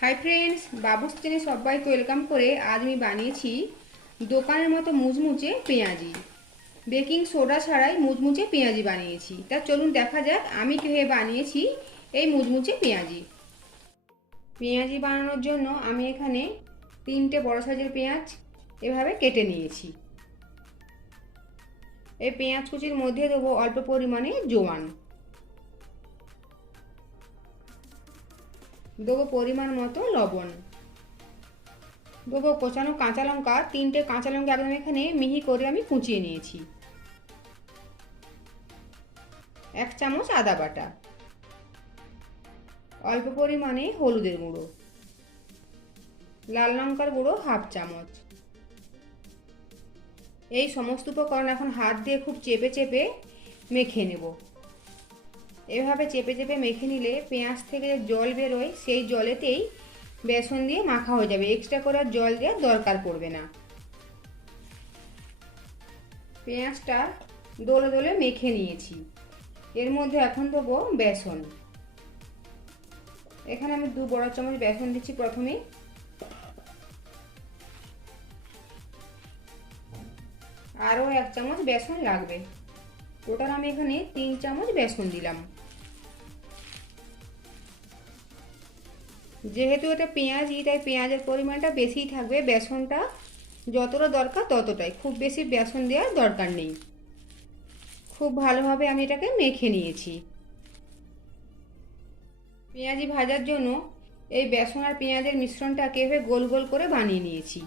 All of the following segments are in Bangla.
হাই ফ্রেন্ডস, বাবুস কিচেনে সবাইকে ওয়েলকাম করে আজ আমি বানিয়েছি দোকানের মতো মুচমুচে পেঁয়াজি। বেকিং সোডা ছাড়াই মুচমুচে পেঁয়াজি বানিয়েছি। তা চলুন দেখা যাক আমি কীভাবে বানিয়েছি এই মুচমুচে পেঁয়াজি। পেঁয়াজি বানানোর জন্য আমি এখানে 3টে বড় সাইজের পেঁয়াজ এভাবে কেটে নিয়েছি। এই পেঁয়াজ কুচির মধ্যে দেবো অল্প পরিমাণে জোয়ান, দেবো পরিমাণ মতো লবণ, দেবো কোচানো কাঁচা লঙ্কা। 3টে কাঁচা লঙ্কা একদম এখানে মিহি করে আমি কুচিয়ে নিয়েছি। 1 চামচ আদা বাটা, অল্প পরিমাণে হলুদের গুঁড়ো, লাল লঙ্কার গুঁড়ো 1/2 চামচ। এই সমস্ত উপকরণ এখন হাত দিয়ে খুব চেপে চেপে মেখে নেব। এভাবে চেপে চেপে মেখে নিলে পেঁয়াজ থেকে যে জল বেরোয় সেই জলেতেই বেসন দিয়ে মাখা হয়ে যাবে, এক্সট্রা করে জল দেওয়ার দরকার পড়বে না। পেঁয়াজটা দোলে দোলে মেখে নিয়েছি। এর মধ্যে এখন দেবো বেসন। এখানে আমি 2 বড় চামচ বেসন দিচ্ছি প্রথমে। আরও 1 চামচ বেসন লাগবে। টোটাল আমি এখানে 3 চামচ বেসন দিলাম। যেহেতু এটা পেঁয়াজি তাই পেঁয়াজের পরিমাণটা বেশিই থাকবে, বেসনটা যতটা দরকার ততটাই, খুব বেশি বেসন দেওয়ার দরকার নেই। খুব ভালোভাবে আমি এটাকে মেখে নিয়েছি। পেঁয়াজি ভাজার জন্য এই বেসন আর পেঁয়াজের মিশ্রণটাকে এভাবে গোল গোল করে বানিয়ে নিয়েছি।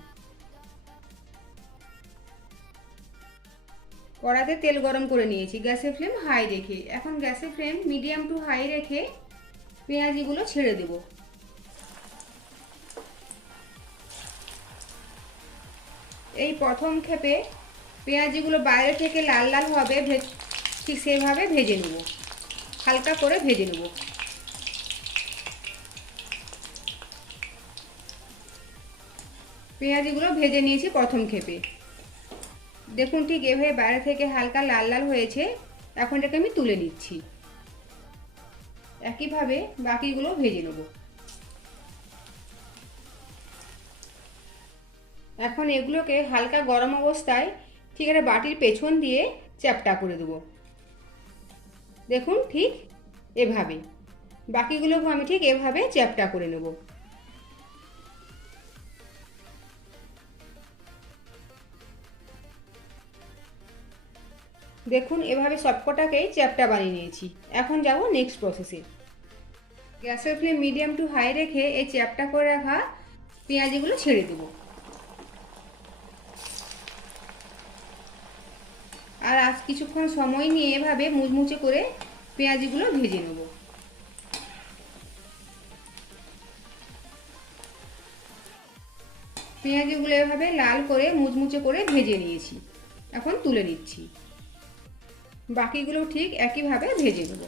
কড়াতে তেল গরম করে নিয়েছি, গ্যাসের ফ্লেম হাই রেখে। এখন গ্যাসের ফ্লেম মিডিয়াম টু হাই রেখে পেঁয়াজিগুলো ছেড়ে দেব। এই প্রথম ক্ষেপে পেঁয়াজিগুলো বাইরে থেকে লাল লাল হবে, ঠিক সেভাবে ভেজে নেব, হালকা করে ভেজে নেব। পেঁয়াজিগুলো ভেজে নিয়েছি প্রথম ক্ষেপে। দেখুন ঠিক এভাবে বাইরে থেকে হালকা লাল লাল হয়েছে। এখন এটাকে আমি তুলে নিচ্ছি। একইভাবে বাকিগুলো ভেজে নেব। এখন এগুলোকে হালকা গরম অবস্থায় ঠিক একটা বাটির পেছন দিয়ে চ্যাপটা করে দেব। দেখুন ঠিক এভাবে বাকিগুলোকে আমি ঠিক এভাবে চ্যাপটা করে নেব। দেখুন এভাবে সবকটাকেই চ্যাপটা বানিয়ে নিয়েছি। এখন যাব নেক্সট প্রসেসে। গ্যাসের ফ্লেম মিডিয়াম টু হাই রেখে এই চ্যাপটা করে রাখা পেঁয়াজিগুলো ছেড়ে দেব। আর আজ কিছুক্ষণ সময় নিয়ে এভাবে মুচমুচে করে পেঁয়াজিগুলো ভেজে নেব। পেঁয়াজিগুলো এভাবে লাল করে মুচমুচে করে ভেজে নিয়েছি। এখন তুলে নিচ্ছি। বাকিগুলো ঠিক একইভাবে ভেজে নেব।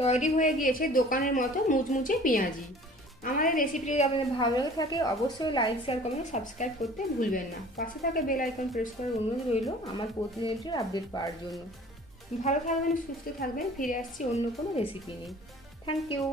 তৈরি হয়ে গিয়েছে দোকানের মতো মুচমুচে পেঁয়াজি। আমার এই রেসিপিটি যদি আপনাদের ভালো লেগে থাকে অবশ্যই লাইক শেয়ার কমেন্ট সাবস্ক্রাইব করতে ভুলবেন না। পাশে থাকা বেল আইকন প্রেস করার অনুরোধ রইল আমার প্রতিনিয়তের আপডেট পাওয়ার জন্য। ভালো থাকবেন, সুস্থ থাকবেন। ফিরে আসছি অন্য কোনো রেসিপি নিয়ে। Thank you.